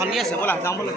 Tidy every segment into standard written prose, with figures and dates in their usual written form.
ভাষণ দি আছে ব'লা যাওঁ ব'লা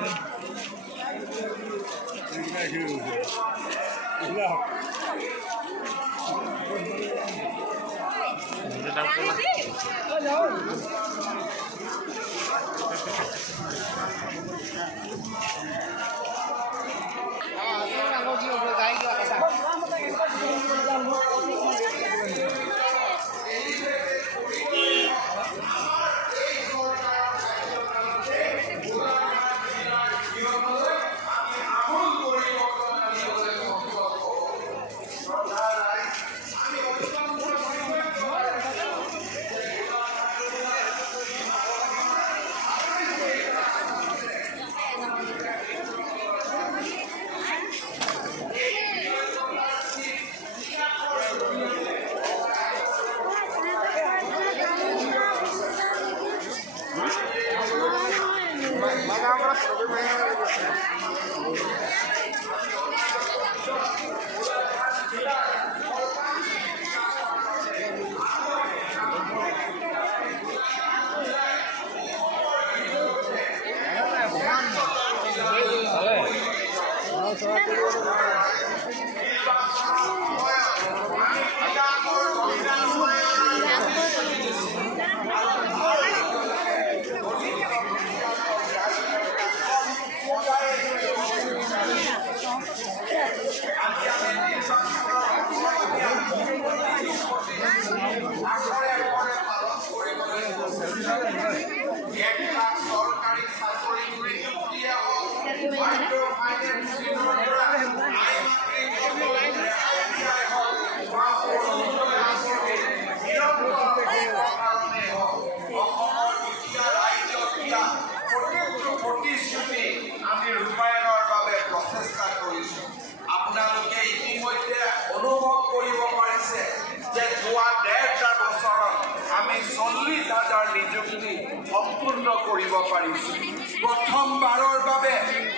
সম্পূৰ্ণ কৰিব পাৰিছোঁ প্ৰথমবাৰৰ বাবে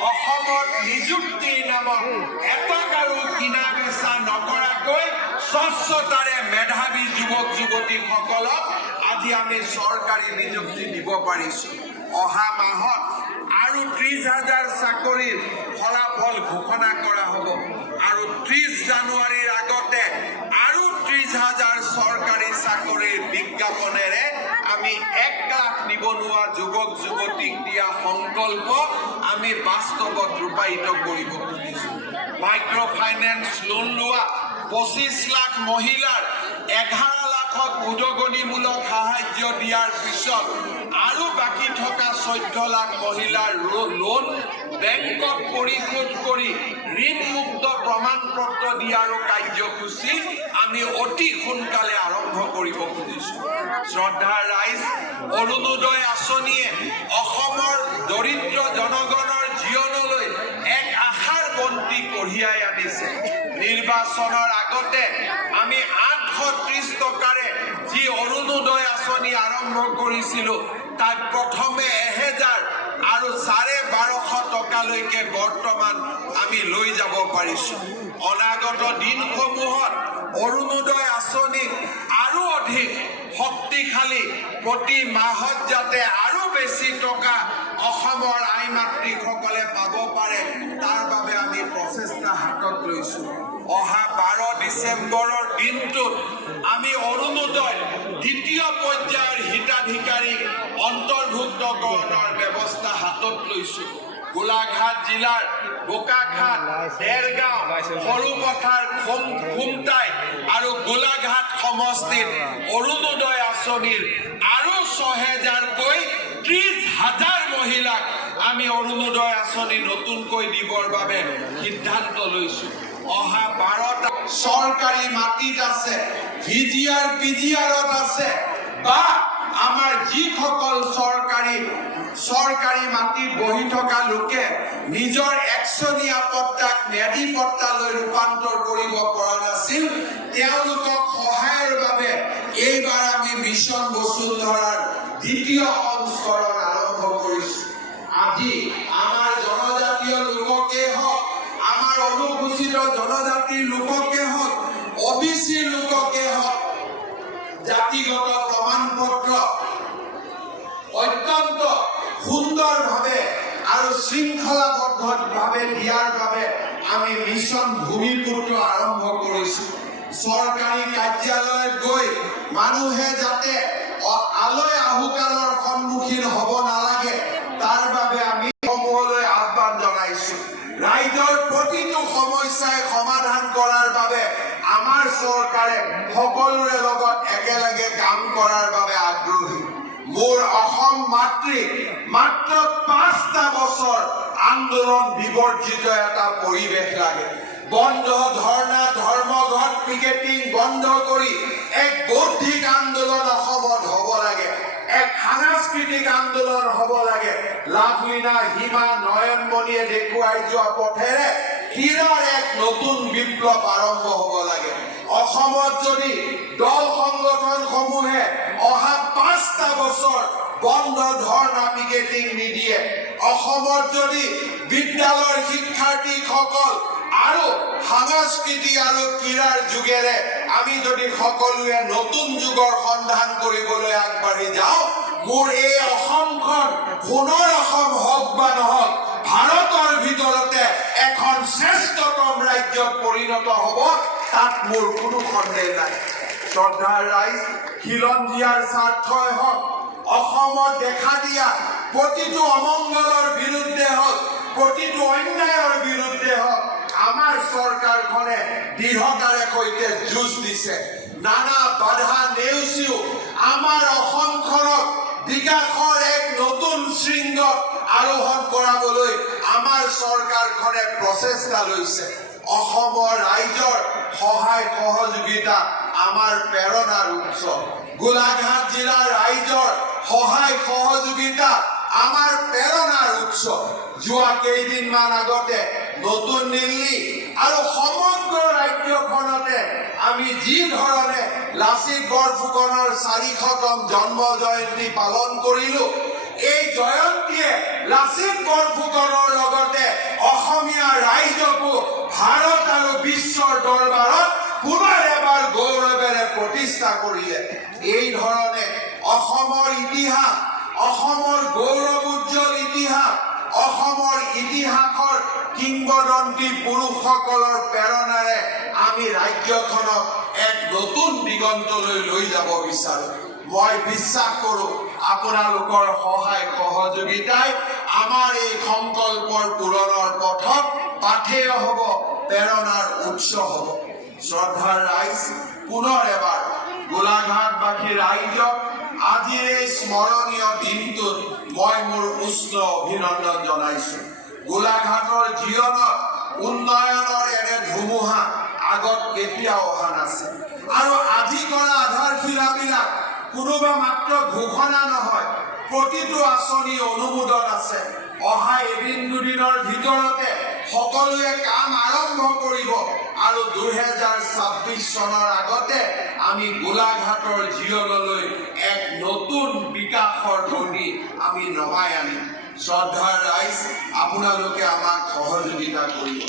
অসমত নিযুক্তিৰ নামত এটকাৰো কিনা বেচা নকৰাকৈ স্বচ্ছতাৰে মেধাৱী যুৱক যুৱতীসকলক আজি আমি চৰকাৰী নিযুক্তি দিব পাৰিছোঁ অহা মাহত আৰু 30,000 চাকৰিৰ ফলাফল ঘোষণা কৰা হ'ব আৰু 30 জানুৱাৰীৰ আগতে আৰু 30,000 চৰকাৰী চাকৰিৰ বিজ্ঞাপনেৰে আমি 1 লাখ নিবনুৱা যুৱক যুৱতীক দিয়া সংকল্প আমি বাস্তৱত ৰূপায়িত কৰিব খুজিছোঁ মাইক্ৰ' ফাইনেন্স লোন লোৱা 25 লাখ মহিলাৰ 11 লাখত উদগনিমূলক সাহায্য দিয়াৰ পিছত আৰু বাকী থকা 14 লাখ মহিলাৰ লোন বেংকত পৰিশোধ কৰি ঋণমুক্ত প্ৰমাণপত্ৰ দিয়াৰো কাৰ্যসূচী আমি অতি সোনকালে আৰম্ভ কৰিব খুজিছোঁ শ্ৰদ্ধাৰ ৰাইজ অৰুণোদয় আঁচনিয়ে অসমৰ দৰিদ্ৰ জনগণৰ জীৱনলৈ এক আশাৰ বন্তি কঢ়িয়াই আনিছে নিৰ্বাচনৰ আগতে আমি 830 টকাৰে যি অৰুণোদয় আঁচনি আৰম্ভ কৰিছিলোঁ তাক প্ৰথমে 1000 আৰু 1250 টকালৈকে বৰ্তমান আমি লৈ যাব পাৰিছোঁ অনাগত দিনসমূহত অৰুণোদয় আঁচনি আৰু অধিক শক্তিশালী প্ৰতি মাহত যাতে আৰু বেছি টকা অসমৰ আই মাতৃসকলে পাব পাৰে তাৰ বাবে আমি প্ৰচেষ্টা হাতত লৈছোঁ অহা 12 ডিচেম্বৰৰ দিনটোত আমি অৰুণোদয় দ্বিতীয় পৰ্যায়ৰ হিতাধিকাৰীক অন্তৰ্ভুক্তকৰণৰ ব্যৱস্থা হাতত লৈছোঁ গোলাঘাট জিলাৰ বোকাখাট দেৰগাঁও সৰুপথাৰ খুমটাই আৰু গোলাঘাট সমষ্টিত অৰুণোদয় আঁচনিৰ আৰু 6,000কৈ 30,000 মহিলাক আমি অৰুণোদয় আঁচনি নতুনকৈ দিবৰ বাবে সিদ্ধান্ত লৈছো। অহা 12টা চৰকাৰী মাটিত আছে, ভিজিআৰ পিজিআৰত আছে, বা আমাৰ যিসকল চৰকাৰী মাটিত বহি থকা লোকে নিজৰ একচনীয়া পট্টাক ম্যাদী পট্টালৈ ৰূপান্তৰ কৰিব পৰা নাছিল, তেওঁলোকক সহায়ৰ বাবে এইবাৰ আমি মিছন বসুন্ধৰাৰ দ্বিতীয় সংস্কৰণ আৰম্ভ কৰিছো। আজি আমাৰ জনজাতীয় লোককে হওক, আমাৰ অনুসূচিত জনজাতিৰ লোককে হওক, OBC লোককে হওক, জাতিগত প্ৰমাণপত্ৰ অত্যন্ত সুন্দৰভাৱে আৰু শৃংখলাবদ্ধভাৱে দিয়াৰ বাবে আমি মিছন ভূমিপুত্ৰ আৰম্ভ কৰিছো। চৰকাৰী কাৰ্যালয়ত গৈ মানুহে যাতে আলয় আহুকালৰ সন্মুখীন হ'ব নালাগে, তাৰ বাবে আমি সমূহলৈ আহ্বান জনাইছো। ৰাইজৰ প্ৰতিটো সমস্যাই সমাধান কৰাৰ বাবে আমাৰ চৰকাৰে সকলোৰে লগত একেলগে কাম কৰাৰ বাবে আগ্ৰহী। মোৰ অসম মাতৃক মাত্ৰ 5টা বছৰ আন্দোলন বিবৰ্জিত এটা পৰিৱেশ লাগে। বন্ধ ধৰ্ণা, ধৰ্মঘট, পিকেটিং বন্ধ কৰি এক বৌদ্ধিক আন্দোলন অসমত হ'ব লাগে, এক সাংস্কৃতিক আন্দোলন হ'ব লাগে। লাভলীনা, হিমা, নয়নমণিয়ে দেখুৱাই যোৱা পথেৰে ক্ৰীড়াৰ এক নতুন বিপ্লৱ আৰম্ভ হ'ব লাগে। অসমত যদি দল সংগঠনসমূহে অহা 5টা বছৰ বন্ধ ধৰ্ণা পিকেটিং নিদিয়ে, অসমত যদি বিদ্যালয়ৰ শিক্ষাৰ্থীসকল আৰু সাংস্কৃতি আৰু ক্ৰীড়াৰ যুগেৰে আমি যদি সকলোৱে নতুন যুগৰ সন্ধান কৰিবলৈ আগবাঢ়ি যাওঁ, মোৰ এই অসমখন সোণৰ অসম হওক বা নহওক, ভাৰতৰ ভিতৰতে এখন শ্ৰেষ্ঠতম ৰাজ্যত পৰিণত হ'ব, তাত মোৰ কোনো সন্দেহ নাই। শ্ৰদ্ধাৰ ৰাইজ, খিলঞ্জীয়াৰ স্বাৰ্থই হওক, অসমত দেখা দিয়া প্ৰতিটো অমংগলৰ বিৰুদ্ধে হওক, প্ৰতিটো অন্যায়ৰ বিৰুদ্ধে হওক, আমাৰ চৰকাৰখনে দৃঢ়তাৰে সৈতে যুঁজ দিছে। নানা বাধা নেওচিও আমাৰ অসমখনক বিকাশৰ এক নতুন শৃংগত আৰোহণ কৰাবলৈ আমাৰ চৰকাৰখনে প্ৰচেষ্টা লৈছে। অসমৰ ৰাইজৰ সহায় সহযোগিতা আমাৰ প্ৰেৰণাৰ উৎস। গোলাঘাট জিলাৰ ৰাইজৰ সহায় সহযোগিতা আমাৰ প্ৰেৰণাৰ উৎস। যোৱা কেইদিনমান আগতে নতুন দিল্লী আৰু সমগ্ৰ ৰাজ্যখনতে আমি যি ধৰণে লাচিত বৰফুকনৰ 400তম জন্ম জয়ন্তী পালন কৰিলো, এই জয়ন্তীয়ে লাচিত বৰফুকনৰ লগতে অসমীয়া ৰাইজকো ভাৰত আৰু বিশ্বৰ দৰবাৰত পুনৰ এবাৰ গৌৰৱেৰে প্ৰতিষ্ঠা কৰিলে। এই ধৰণে অসমৰ ইতিহাস, অসমৰ গৌৰৱ উজ্জ্বল ইতিহাস, অসমৰ ইতিহাসৰ কিংবদন্তি পুৰুষসকলৰ প্ৰেৰণাৰে আমি ৰাজ্যখনক এক নতুন দিগন্তলৈ লৈ যাব বিচাৰো। মই বিশ্বাস কৰো আপোনালোকৰ সহায় সহযোগিতাই আমাৰ এই সংকল্পৰ পূৰণৰ পথত পাথেয় হ'ব, প্ৰেৰণাৰ উৎস হ'ব। শ্ৰদ্ধাৰ ৰাইজ, পুনৰ এবাৰ গোলাঘাটবাসী ৰাইজক আজিৰ এই স্মৰণীয় দিনটোত মই মোৰ উষ্ণ অভিনন্দন জনাইছো। গোলাঘাটৰ জীৱনত উন্নয়নৰ এনে ধুমুহা আগত কেতিয়াও অহা নাছিল, আৰু আজি কৰা আধাৰশিলাবিলাক কোনোবা মাত্ৰ ঘোষণা নহয়, প্ৰতিটো আঁচনি অনুমোদন আছে। অহা এদিন দুদিনৰ ভিতৰতে সকলোৱে কাম আৰম্ভ কৰিব, আৰু 2026 চনৰ আগতে আমি গোলাঘাটৰ জীৱনলৈ এক নতুন বিকাশৰ গতি আমি নমাই আনিম। শ্ৰদ্ধাৰ ৰাইজ, আপোনালোকে আমাক সহযোগিতা কৰিব।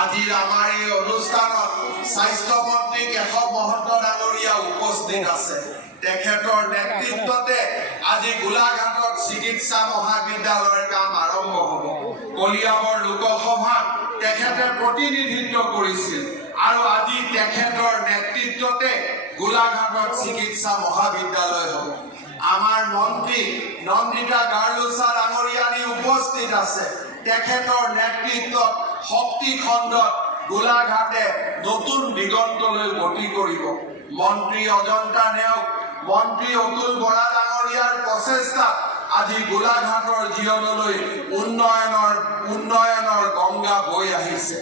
আজিৰ আমাৰ এই অনুষ্ঠানত স্বাস্থ্যমন্ত্ৰী কেশৱ মহন্ত ডাঙৰীয়া উপস্থিত আছে। তেখেতৰ নেতৃত্বতে আজি গোলাঘাটত চিকিৎসা মহাবিদ্যালয়ৰ কাম আৰম্ভ হ'ব। কলিয়াবৰ লোকসভাত তেখেতে প্ৰতিনিধিত্ব কৰিছিল, আৰু আজি তেখেতৰ নেতৃত্বতে গোলাঘাটত চিকিৎসা মহাবিদ্যালয় হ'ব। আমাৰ মন্ত্ৰী নন্দিতা গাৰ্লুচা ডাঙৰীয়ানী উপস্থিত আছে। তেখেতৰ নেতৃত্বত শক্তি খণ্ডত গোলাঘাটে নতুন দিগন্তলৈ গতি কৰিব। মন্ত্ৰী অজন্তা নেওগ, মন্ত্ৰী অতুল বৰা ডাঙৰীয়াৰ প্ৰচেষ্টা আজি গোলাঘাটৰ জীৱনলৈ উন্নয়নৰ গংগা বৈ আহিছে।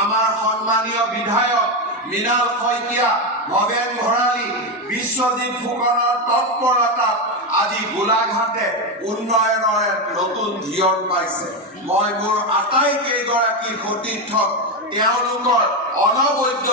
আমাৰ সন্মানীয় বিধায়ক মৃণাল শইকীয়া, ভৱেন ভৰালী, বিশ্বজিৎ ফুকনৰ তৎপৰতাত আজি গোলাঘাটে উন্নয়নৰ এক নতুন জীৱন পাইছে। মই মোৰ আটাইকেইগৰাকী সতীৰ্থক তেওঁলোকৰ অনবদ্য